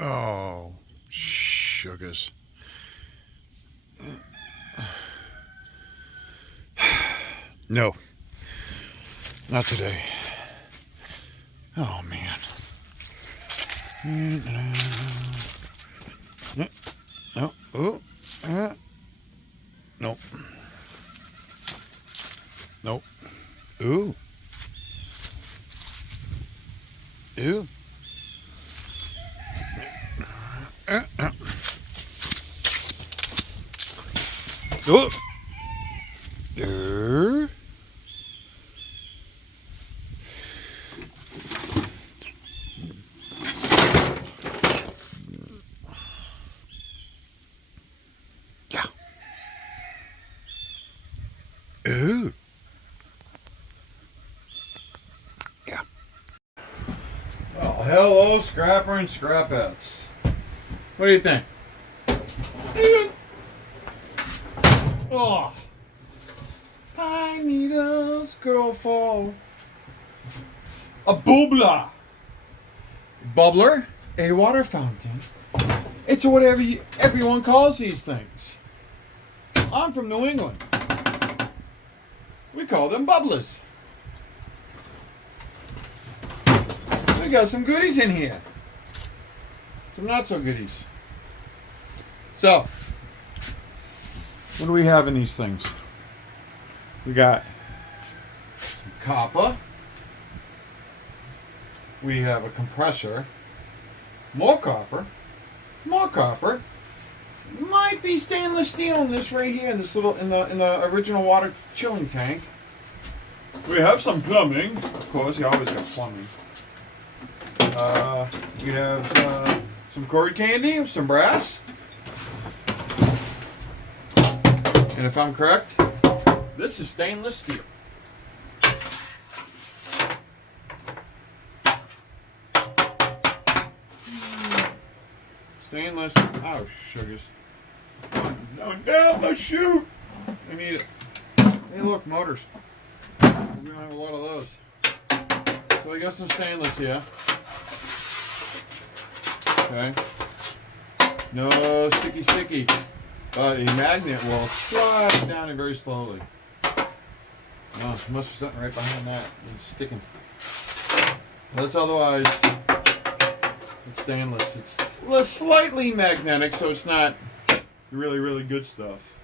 Oh, sugars. No, not today. Oh, man. No. Oh. Nope. Nope. Ooh. Ooh. Oh. Yeah. Ooh. Yeah. Well, hello, Scrapper and Scrapettes. What do you think? Oh. Pine needles, good old fall. A BUBBLAH. Bubbler, a water fountain. It's whatever everyone calls these things. I'm from New England. We call them bubblers. We got some goodies in here. Some not so goodies. So, what do we have in these things? We got some copper. We have a compressor. More copper. More copper. Might be stainless steel in this right here, in this little, in the original water chilling tank. We have some plumbing, of course. You always got plumbing. We have some cord candy, some brass, and if I'm correct, this is stainless steel. Stainless. Oh, sugars. No, my shoe. I need it. Hey, look, motors. We don't have a lot of those. So we got some stainless here. Okay. No sticky. But a magnet will slide down it very slowly. No, there must be something right behind that. It's sticking. That's otherwise, it's stainless. It's slightly magnetic, so it's not really, really good stuff.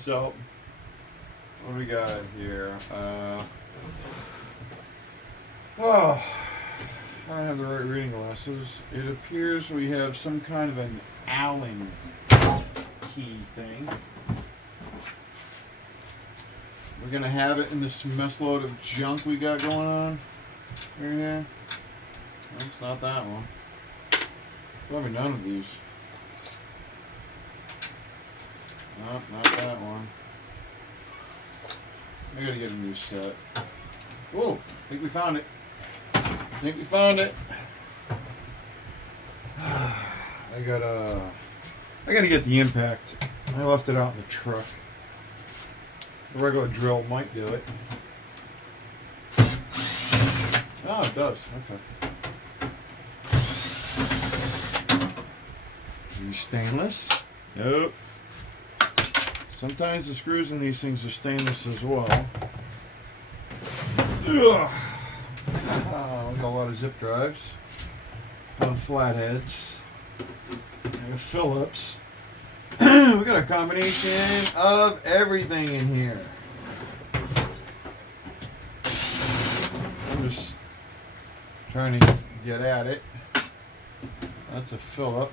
So, what do we got here? Oh, I don't have the right reading glasses. It appears we have some kind of an Allen key thing. We're gonna have it in this mess load of junk we got going on right here. No, it's not that one. Probably none of these. No, not that one. I gotta get a new set. Oh, I think we found it. I gotta get the impact. I left it out in the truck. A regular drill might do it. Oh, it does. Okay. These stainless? Nope. Sometimes the screws in these things are stainless as well. Ugh. We got a lot of zip drives. On flatheads. And Phillips. We got a combination of everything in here. I'm just trying to get at it. That's a Phillip.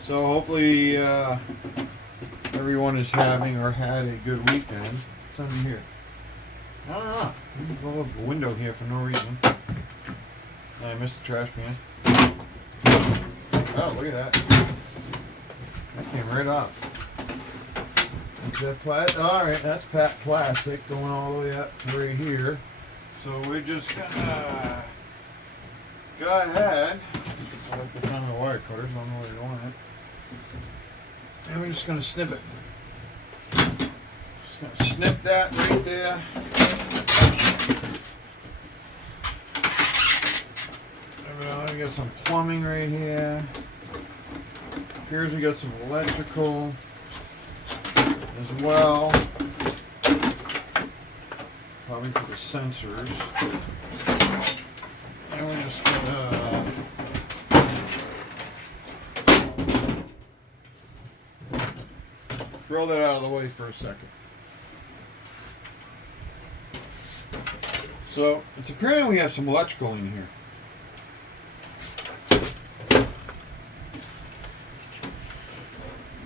So hopefully everyone is having or had a good weekend. What's under here? I don't know. There's a little window here for no reason. I missed the trash can. Oh, look at that. That came right off. Is that plastic? Alright, that's plastic going all the way up to right here. So we're just gonna go ahead. I like to find my wire cutters. I don't know where they're going at. And we're just gonna snip it. Just gonna snip that right there. got some plumbing right here. Here's we got some electrical as well. Probably for the sensors. And we're just gonna throw that out of the way for a second. So it's apparent we have some electrical in here.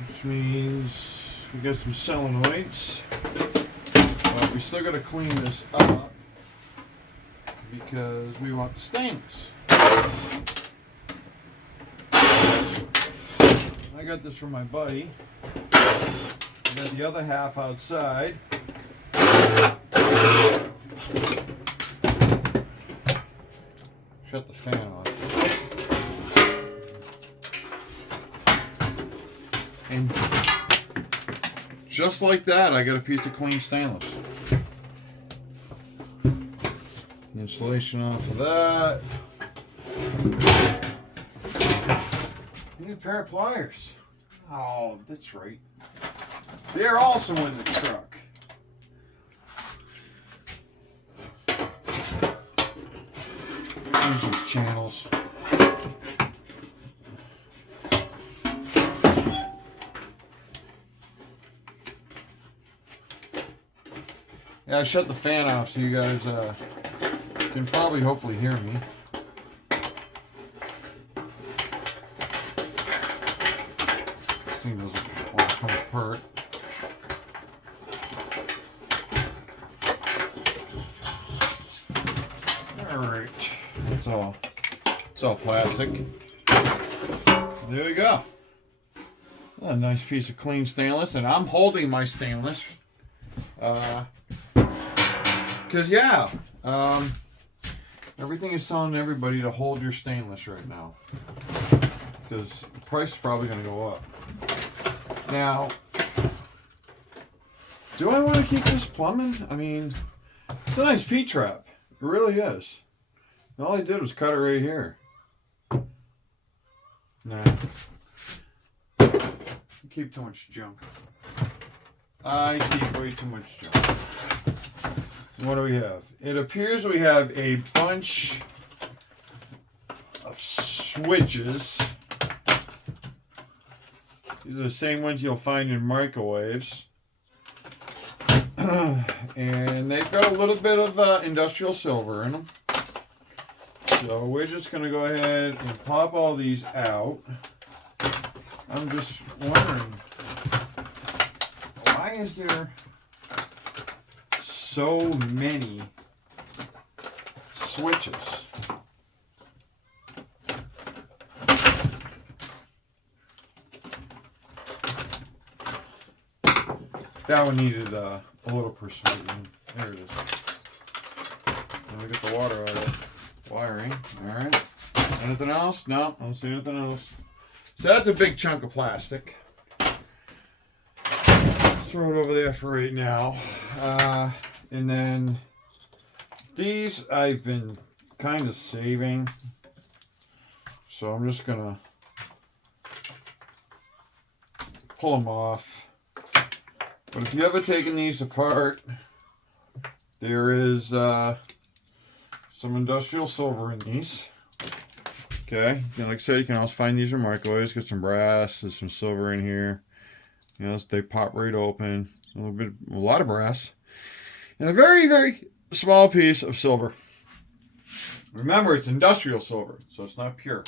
Which means we got some solenoids. But we still got to clean this up because we want the stainless. I got this from my buddy. I got the other half outside. Shut the fan off. And just like that, I got a piece of clean stainless. Insulation off of that. I need a pair of pliers. Oh, that's right. They're also in the truck. There's these channels. Yeah, I shut the fan off so you guys can probably hopefully hear me. Seeing those all come apart. Alright. It's all plastic. There we go. A nice piece of clean stainless, and I'm holding my stainless. Because yeah, everything is telling everybody to hold your stainless right now. Because the price is probably going to go up. Now, do I want to keep this plumbing? I mean, it's a nice P-trap. It really is. All I did was cut it right here. Nah. I keep too much junk. I keep way too much junk. What do we have? It appears we have a bunch of switches. These are the same ones you'll find in microwaves. And they've got a little bit of industrial silver in them. So we're just going to go ahead and pop all these out. I'm just wondering, why is there so many switches? That one needed a little persuasion. There it is. Let me get the water out of it. Wiring. Alright. Anything else? No, I don't see anything else. So that's a big chunk of plastic. Let's throw it over there for right now. And then these I've been kind of saving. So I'm just going to pull them off. But if you ever taken these apart, there is some industrial silver in these. Okay, and like I said, you can also find these in microwaves. Got some brass, there's some silver in here. You know, they pop right open. A lot of brass, and a very, very small piece of silver. Remember, it's industrial silver, so it's not pure.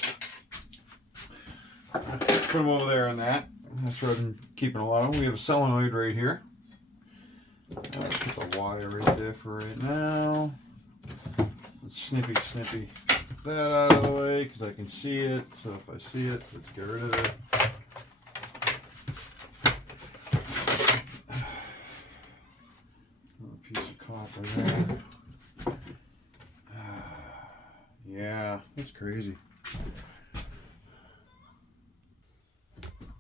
Let's put them over there on that. That's rather than keeping a lot of them. We have a solenoid right here. I'll put the wire right there for right now. Let's snippy that out of the way because I can see it. So if I see it, let's get rid of it. Another piece of copper there. Yeah, that's crazy.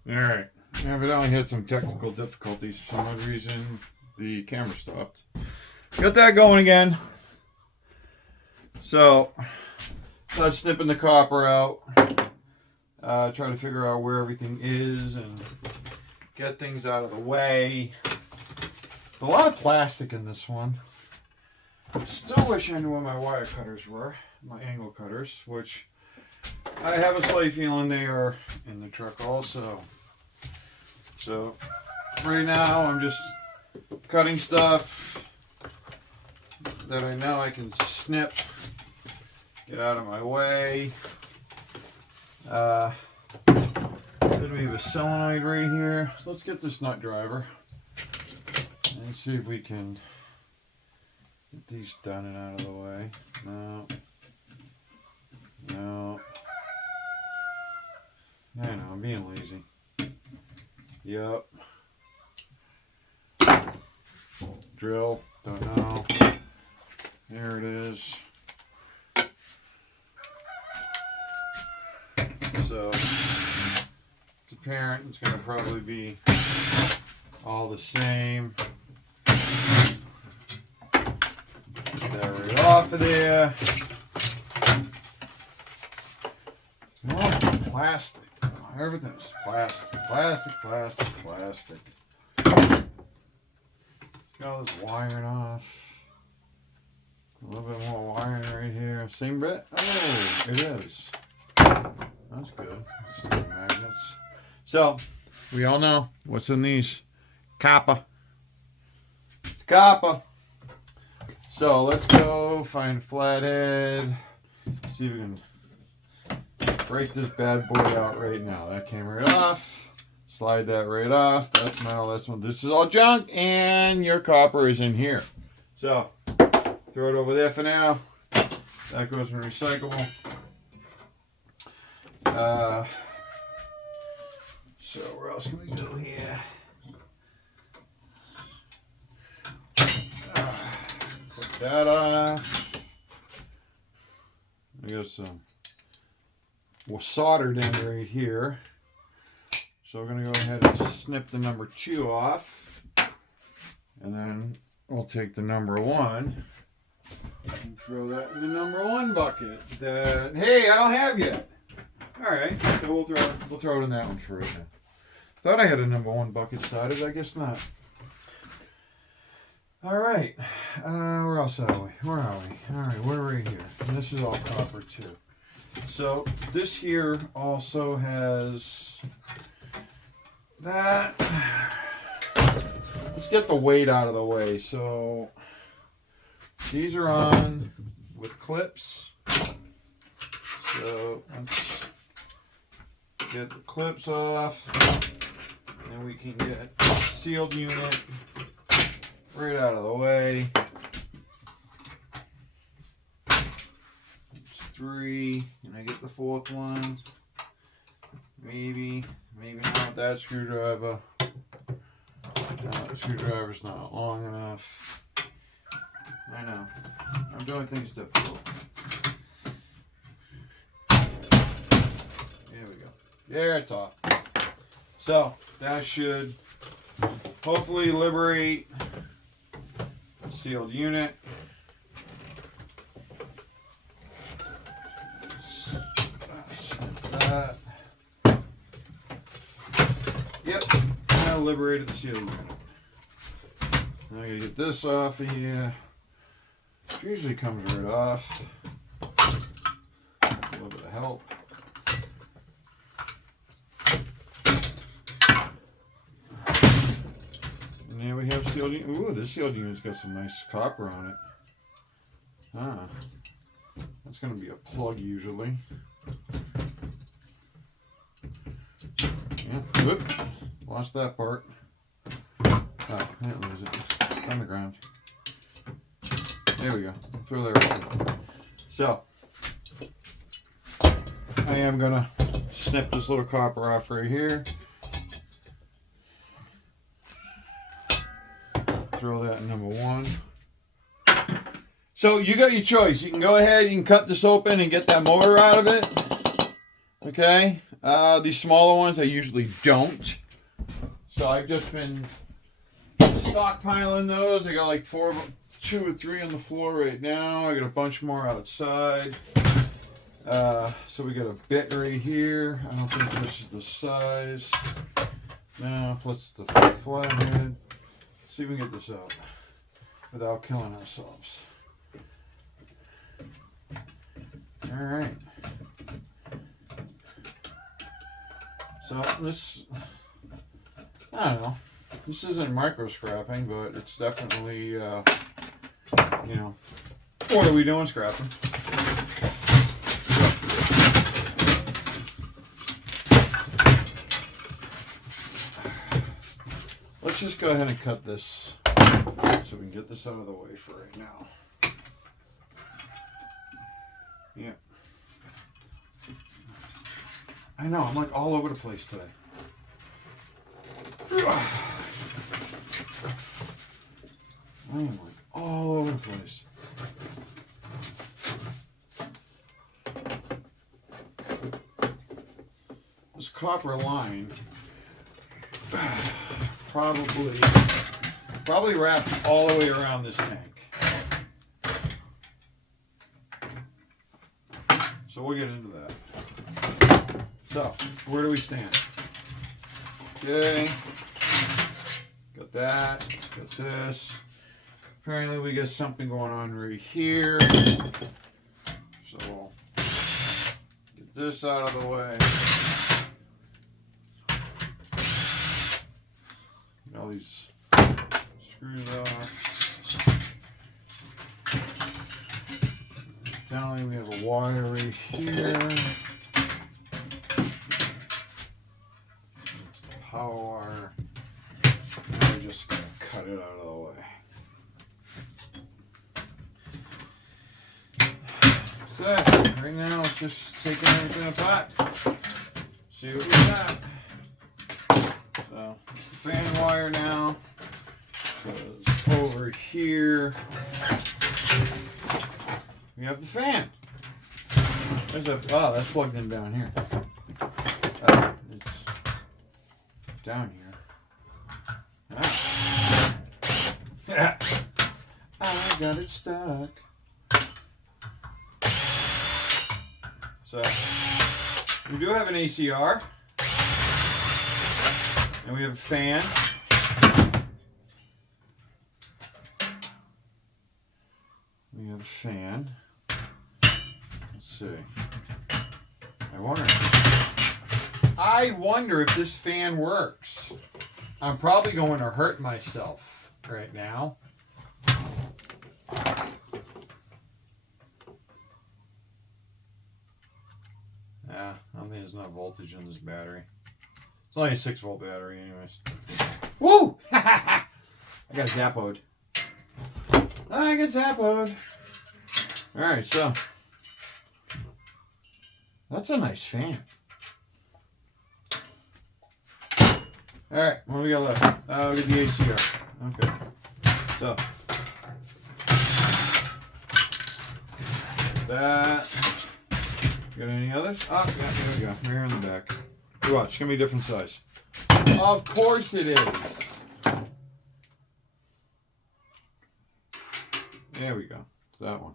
Alright, evidently had some technical difficulties for some odd reason. The camera stopped. Got that going again. So, start snipping the copper out. Try to figure out where everything is and get things out of the way. There's a lot of plastic in this one. Still wish I knew where my wire cutters were, my angle cutters, which I have a slight feeling they are in the truck also. So right now I'm just cutting stuff that I know I can snip, get out of my way. Then we have a solenoid right here. So let's get this nut driver and see if we can get these done and out of the way. No. No. I know, I'm being lazy. Yep. Drill. Don't know. There it is. So it's apparent it's going to probably be all the same. Get that right off of there. Oh, plastic. Everything's plastic. Plastic, plastic, plastic. Got all this wiring off. A little bit more wiring right here. Same bit? Oh, it is. That's good. Some magnets. So, we all know what's in these. Copper. It's copper. So, let's go find a flathead. See if we can break this bad boy out right now. That came right off. Slide that right off. That's metal. That's one. This is all junk, and your copper is in here. So, throw it over there for now. That goes in recyclable. So where else can we go here? Put that off. We got some soldered in right here. So we're going to go ahead and snip the number 2 off. And then we'll take the number 1 and throw that in the number 1 bucket. That, hey, I don't have yet. All right, so we'll throw it in that one for right now. Thought I had a number 1 bucket sided. I guess not. All right, where else are we? Where are we? All right, we're right here. And this is all copper too. So this here also has that. Let's get the weight out of the way. So these are on with clips. So let's get the clips off, and we can get sealed unit right out of the way. It's 3, and I get the 4th one. Maybe not with that screwdriver. No, the screwdriver's not long enough. I know. I'm doing things difficult. There we go. There, it's off. So that should hopefully liberate the sealed unit. Snip that. Yep, now liberated the sealed unit. Now I gotta get this off of here. It usually comes right off. A little bit of help. And there we have sealed unit. Ooh, this sealed unit's got some nice copper on it. Ah, that's going to be a plug usually. Yeah, whoop, lost that part. Oh, I didn't lose it. It's on the ground. There we go. Throw that right there. So, I am going to snip this little copper off right here. Throw that in number 1. So you got your choice. You can go ahead, you can cut this open and get that motor out of it. Okay. These smaller ones I usually don't. So I've just been stockpiling those. I got like 2 or 3 on the floor right now. I got a bunch more outside. So we got a bit right here. I don't think this is the size. Now let's the flathead. See if we can get this out without killing ourselves. All right. So this, I don't know. This isn't micro scrapping, but it's definitely, you know, what are we doing scrapping? Let's just go ahead and cut this so we can get this out of the way for right now. Yeah. I know, I'm like all over the place today. I am like all over the place. This copper line probably wrapped all the way around this tank. So we'll get into that. So, where do we stand? Okay. Got that. Got this. Apparently we got something going on right here. So we'll get this out of the way. Get all these screws off. Finally, we have a wire right here. It's the power wire. We're just going to cut it out of the way. So, right now, it's just taking everything apart. See what we got. So, it's the fan wire now. Goes over here. We have the fan. There's a, oh, that's plugged in down here. It's down here. Ah. I got it stuck. So, we do have an ACR. And we have a fan. We have a fan. Let's see. I wonder if this fan works. I'm probably going to hurt myself right now. Yeah, I don't think there's enough voltage in this battery. It's only a 6-volt battery anyways. Woo! I got zappoed. I got zappoed. Alright, so. That's a nice fan. Alright, what do we got left? Oh, we got the ACR. Okay. So. That. Got any others? Oh, yeah, there we go. Right here in the back. You watch, it's going to be a different size. Of course it is. There we go. It's that one.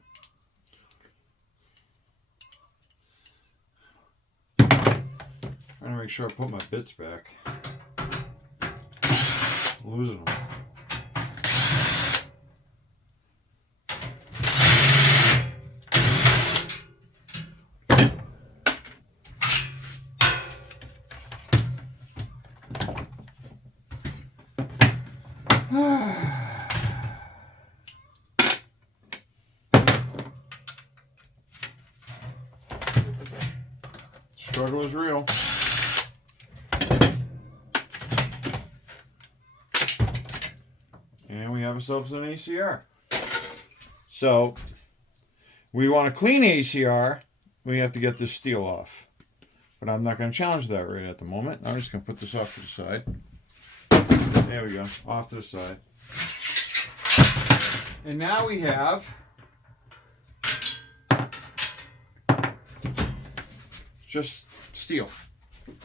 Trying to make sure I put my bits back. Losing them. Struggle is real. And we have ourselves an ACR. So, we want to clean ACR, we have to get this steel off. But I'm not going to challenge that right at the moment. I'm just going to put this off to the side. There we go, off to the side. And now we have just steel. It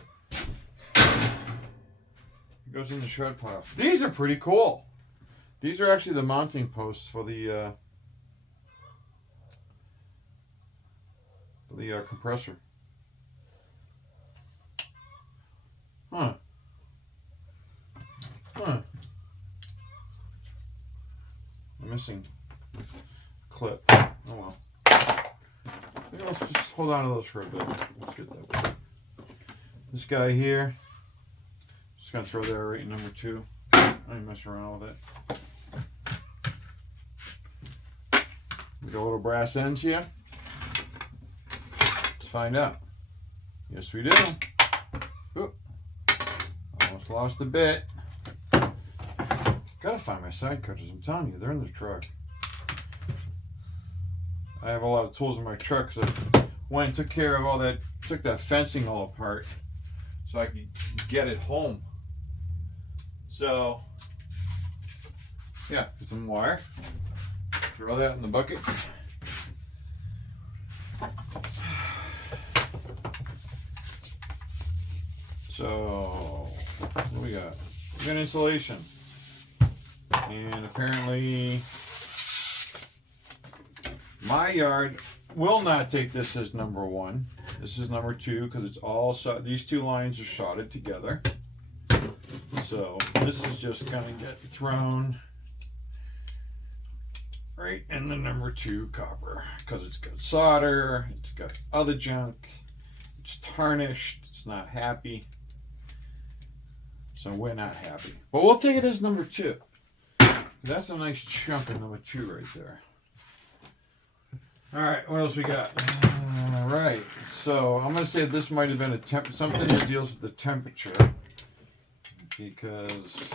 goes in the shred pile. These are pretty cool. These are actually the mounting posts for the the compressor. Huh. Huh. I'm missing clip. Oh well. Maybe let's just hold on to those for a bit. Let's get that. This guy here. Just gonna throw that right in number 2. I ain't messing around with it. We got little brass ends here. Let's find out. Yes, we do. Oop. Almost lost a bit. Gotta find my side cutters. I'm telling you, they're in the truck. I have a lot of tools in my truck because I went and took care of all that, took that fencing all apart so I could get it home. So, yeah, get some wire. Throw that in the bucket. So, what do we got? We got insulation. And apparently, my yard will not take this as number 1. This is number 2 because it's all these 2 lines are shotted together. So this is just gonna get thrown right in the number 2 copper because it's got solder, it's got other junk, it's tarnished, it's not happy. So we're not happy. But we'll take it as number 2. That's a nice chunk of number 2 right there. All right, what else we got? All right, so I'm gonna say this might have been a something that deals with the temperature because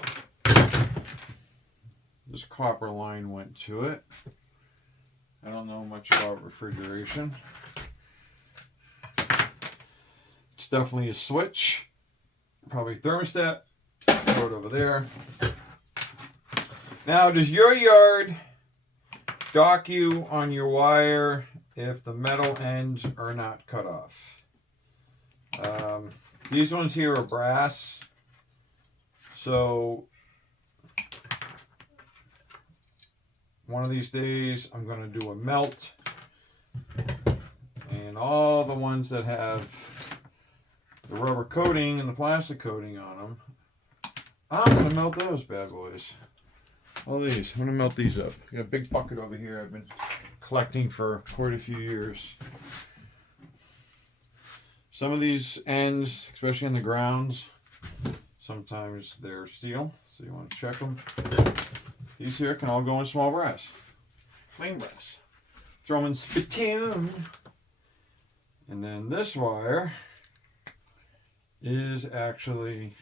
this copper line went to it. I don't know much about refrigeration. It's definitely a switch, probably thermostat. Throw it over there. Now, does your yard dock you on your wire if the metal ends are not cut off? These ones here are brass. So, one of these days I'm going to do a melt. And all the ones that have the rubber coating and the plastic coating on them, I'm going to melt those bad boys. All these. I'm going to melt these up. Got a big bucket over here I've been collecting for quite a few years. Some of these ends, especially in the grounds, sometimes they're steel, so you want to check them. These here can all go in small brass. Plain brass. Throw them in spittoon. And then this wire is actually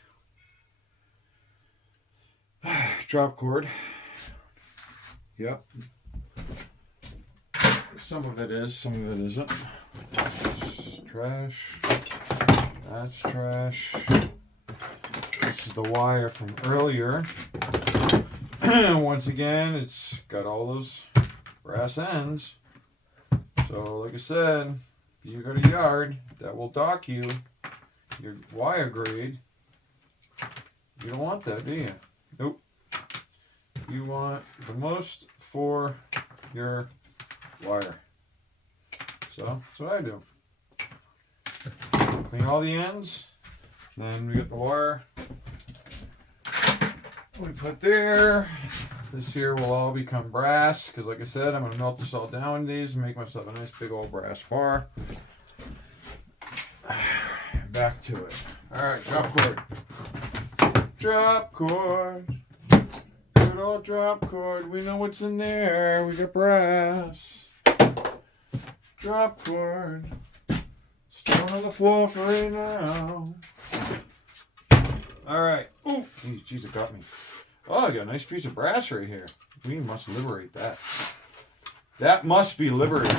drop cord. Yep. Some of it is, some of it isn't. That's trash. That's trash. This is the wire from earlier. Once again, it's got all those brass ends. So, like I said, if you got a yard that will dock you, your wire grade, you don't want that, do you? Nope. You want the most for your wire. So that's what I do. Clean all the ends. Then we get the wire we put there. This here will all become brass because, like I said, I'm going to melt this all down in these and make myself a nice big old brass bar. Back to it. All right, drop cord. Drop cord. Good old drop cord. We know what's in there. We got brass. Drop cord. Stone on the floor for right now. All right. Ooh, jeez, it got me. Oh, I got a nice piece of brass right here. We must liberate that. That must be liberated.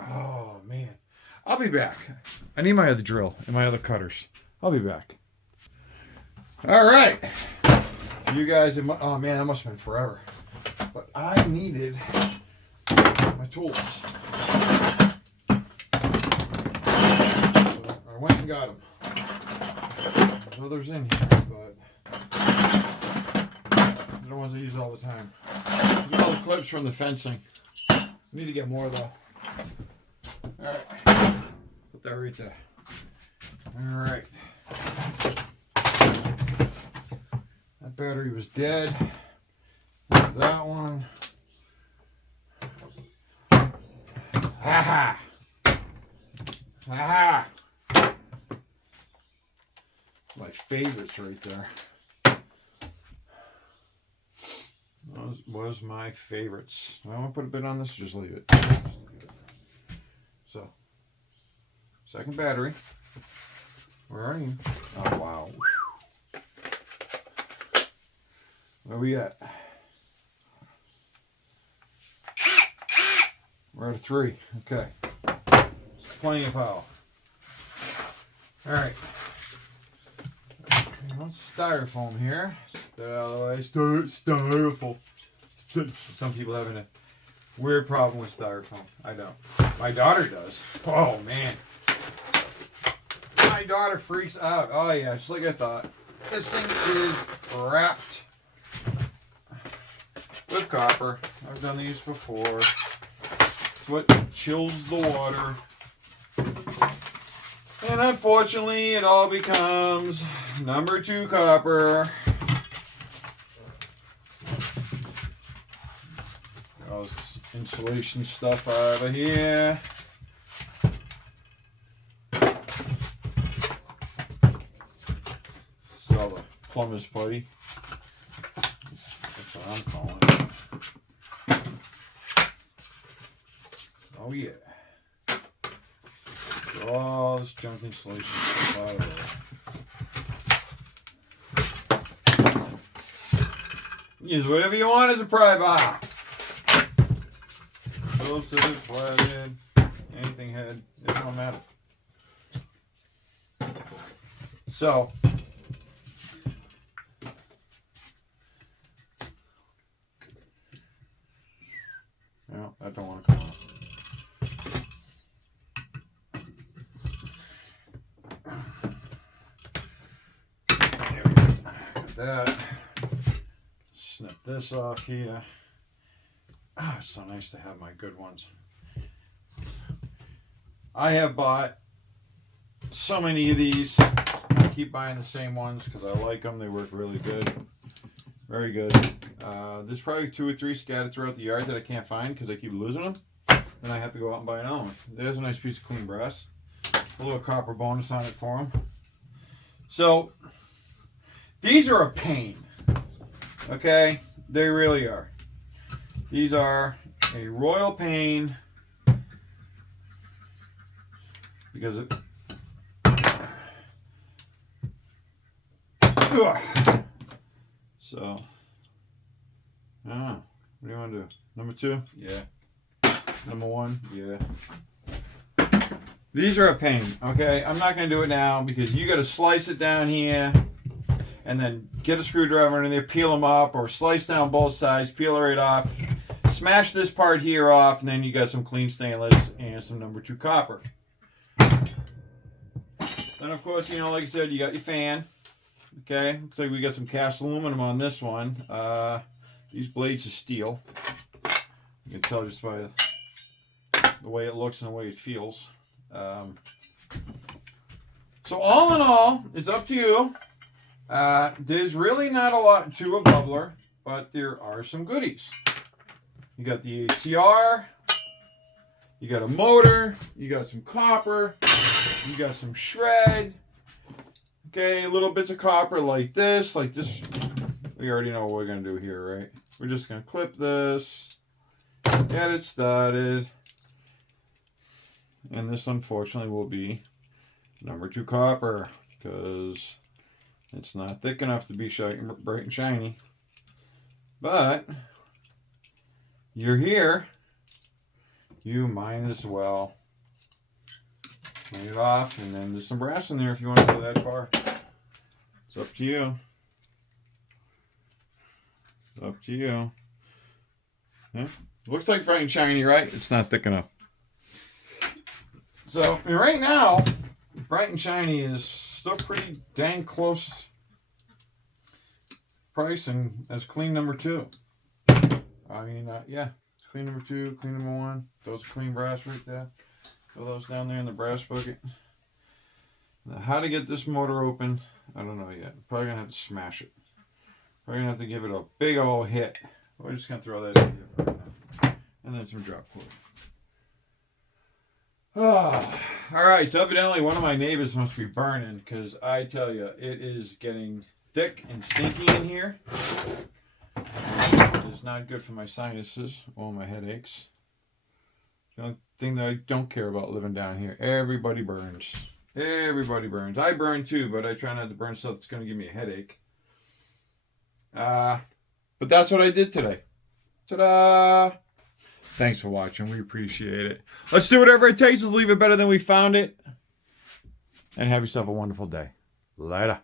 Oh, man. I'll be back. I need my other drill and my other cutters. I'll be back. All right. You guys, oh, man, that must have been forever. But I needed my tools. So I went and got them. There's others in here, but they're the ones I use all the time. Get all the clips from the fencing. I need to get more though. Alright. Put that right there. Alright. That battery was dead. That one. Ha ha! Ha ha! My favorites right there. Those was my favorites. I want to put a bit on this or just leave it. So, second battery. Where are you? Oh, wow. Where we at? We're at a 3. Okay. It's plenty of power. Alright. Styrofoam here. Get out of the way. Styrofoam. Some people having a weird problem with styrofoam. I don't. My daughter does. Oh, man. My daughter freaks out. Oh, yeah. Just like I thought. This thing is wrapped with copper. I've done these before. It's what chills the water. And unfortunately, it all becomes number 2 copper. Get all this insulation stuff out of here. This is all the plumber's putty. That's what I'm calling it. Oh yeah. Get all this junk insulation stuff out of there. Use whatever you want as a pry bar. Tilted, flathead, anything head, it don't matter. So, no, that don't want to come off. There we go. Got that. Snip this off here. Oh, it's so nice to have my good ones. I have bought so many of these. I keep buying the same ones because I like them. They work really good. Very good. There's probably 2 or 3 scattered throughout the yard that I can't find because I keep losing them. Then I have to go out and buy another one. There's a nice piece of clean brass. A little copper bonus on it for them. So, these are a pain. Okay? They really are. These are a royal pain because it. So, what do you want to do? Number 2? Yeah. Number 1? Yeah. These are a pain, okay? I'm not going to do it now because you got to slice it down here and then get a screwdriver in there, peel them up, or slice down both sides, peel it right off. Smash this part here off, and then you got some clean stainless and some number 2 copper. Then, of course, you know, like I said, you got your fan. Okay, looks like we got some cast aluminum on this one. These blades are steel. You can tell just by the way it looks and the way it feels. So all in all, it's up to you. There's really not a lot to a bubbler, but there are some goodies. You got the ACR, you got a motor, you got some copper, you got some shred, okay, little bits of copper like this. We already know what we're going to do here, right? We're just going to clip this, get it started, and this unfortunately will be number 2 copper because it's not thick enough to be bright and shiny. But you're here, you might as well clean it off, and then there's some brass in there if you want to go that far. It's up to you. It's up to you. Yeah. Looks like bright and shiny, right? It's not thick enough. So, and right now, bright and shiny is still pretty dang close pricing as clean number 2. I mean, yeah, clean number 2, clean number 1. Those are clean brass right there. Throw those down there in the brass bucket. Now, how to get this motor open, I don't know yet. Probably going to have to smash it. Probably going to have to give it a big old hit. We're just going to throw that in here for right now. And then some drop cord. Oh, all right, so evidently one of my neighbors must be burning, because I tell you, it is getting thick and stinky in here. It is not good for my sinuses or my headaches. The only thing that I don't care about living down here. Everybody burns. Everybody burns. I burn too, but I try not to burn stuff that's going to give me a headache. But that's what I did today. Ta-da! Thanks for watching. We appreciate it. Let's do whatever it takes. Let's leave it better than we found it. And have yourself a wonderful day. Later.